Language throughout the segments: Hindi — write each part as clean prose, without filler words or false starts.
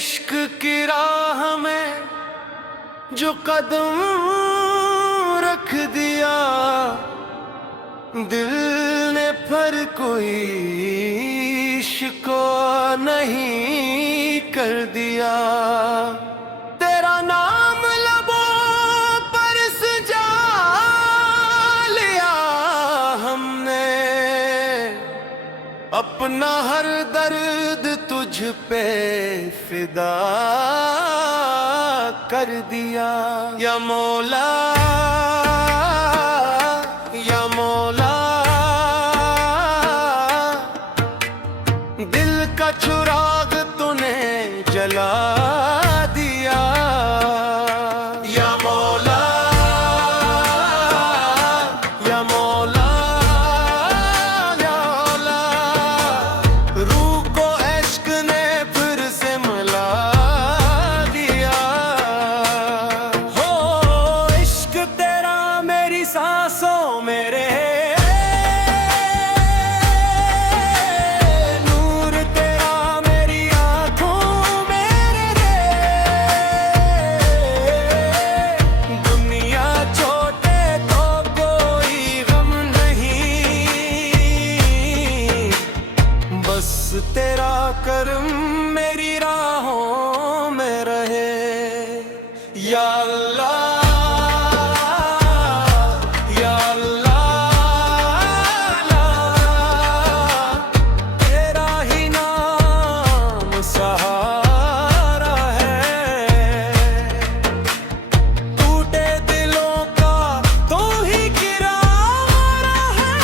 इश्क की राह में जो कदम रख दिया, दिल ने पर कोई इश्क नहीं कर दिया। तेरा नाम लबों पर सजा लिया हमने, अपना हर दर्द तुझ पे फिदा कर दिया। या मौला या मौला, दिल का चुराग तूने जला दिया। या मौला या मौला या मौला, रूह को इश्क ने फिर से मिला दिया। हो इश्क तेरा मेरी सांसों में रहे, तेरा करम मेरी राहों में रहे। या अल्लाह या अल्लाह, तेरा ही नाम सहारा है। टूटे दिलों का तो ही किराया है।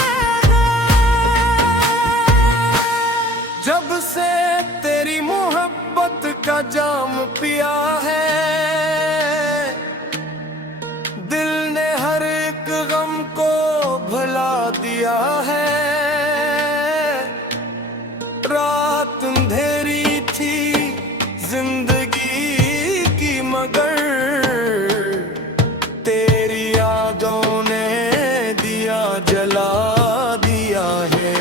जब से तेरी मोहब्बत का जाम पिया है, दिल ने हर एक गम को भुला दिया है। रात अंधेरी थी जिंदगी की, मगर तेरी यादों ने दिया जला दिया है।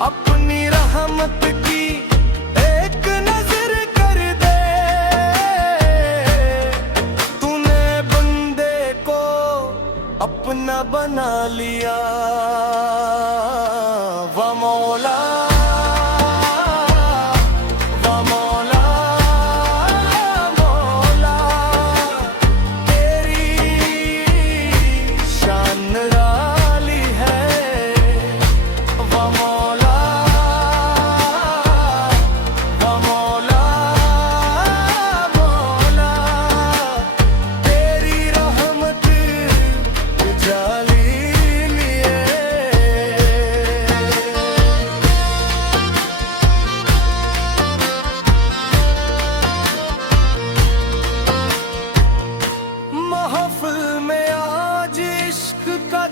अपनी रहमत की एक नजर कर दे, तूने बंदे को अपना बना लिया। वा मौला वा मौला मौला, तेरी शान निराली है। वा मौला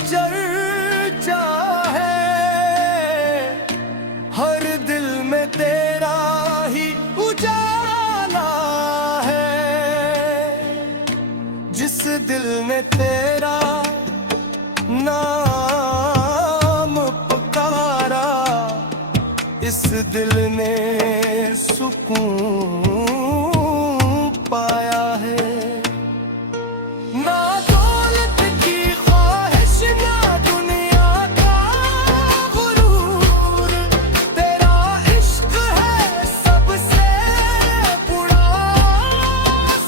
चर्चा है, हर दिल में तेरा ही उजाला है। जिस दिल ने तेरा नाम पुकारा, इस दिल ने सुकून पाया है। ना दौलत की ख्वाहिश, ना दुनिया का गुरूर, तेरा इश्क है सबसे बड़ा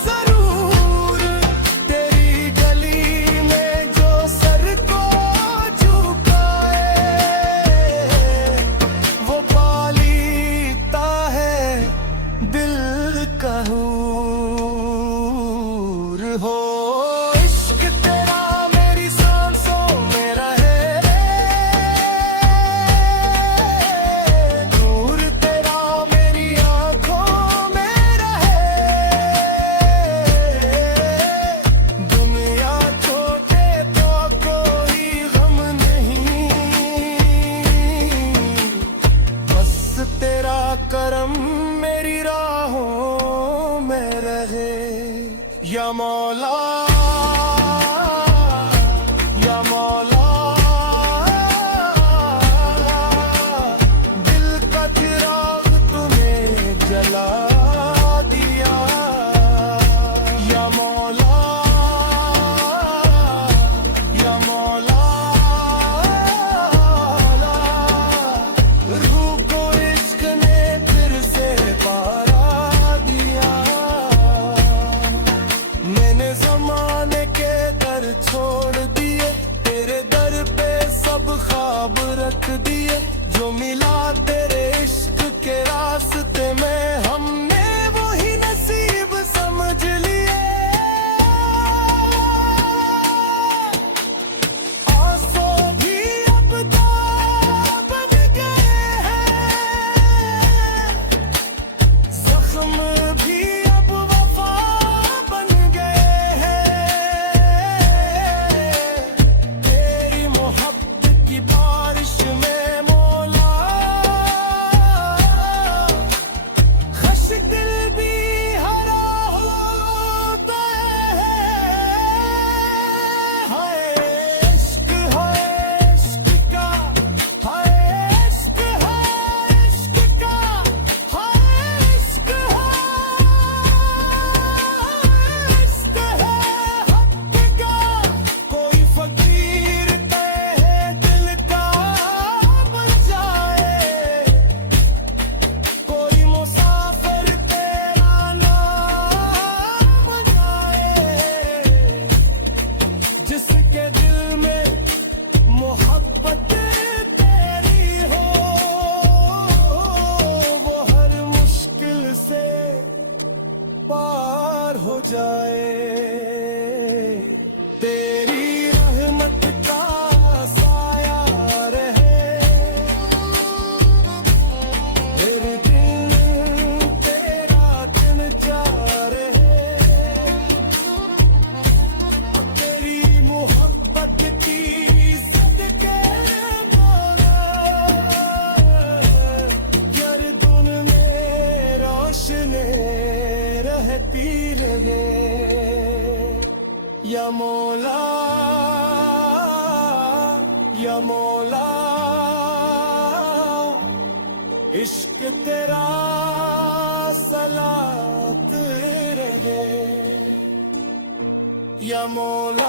सरूर। तेरी गली में जो सर को झुकाए, वो पालीता है दिल ख्वाब रख दिए, जो मिला तेरे इश्क के रास्ते में हमने वही नसीब समझ लिए। आंसू भी अब दाग बन गए हैं, जख्म भी अब वफा बन गए हैं। तेरी मोहब्बत की बारिश में मौला, खश दिल भी हरा होता है। हाय इश्क का, हाय इश्क का, हाय इश्क है हक का। कोई फकीर तेरे दिल का बन जाए, कोई मुसाफिर तेरा नाम बन जाए। जिसके दिल में मोहब्बत तेरी हो, वो हर मुश्किल से पार हो जाए। तेरी रहमत का साया रहे, फिर दिन तेरा दिन जा रहे। तेरी मोहब्बत की सदके मौला, गर्दन में रोशनी रहती रहे। या मौला, या मौला, इश्क तेरा सलात रहे। या मौला।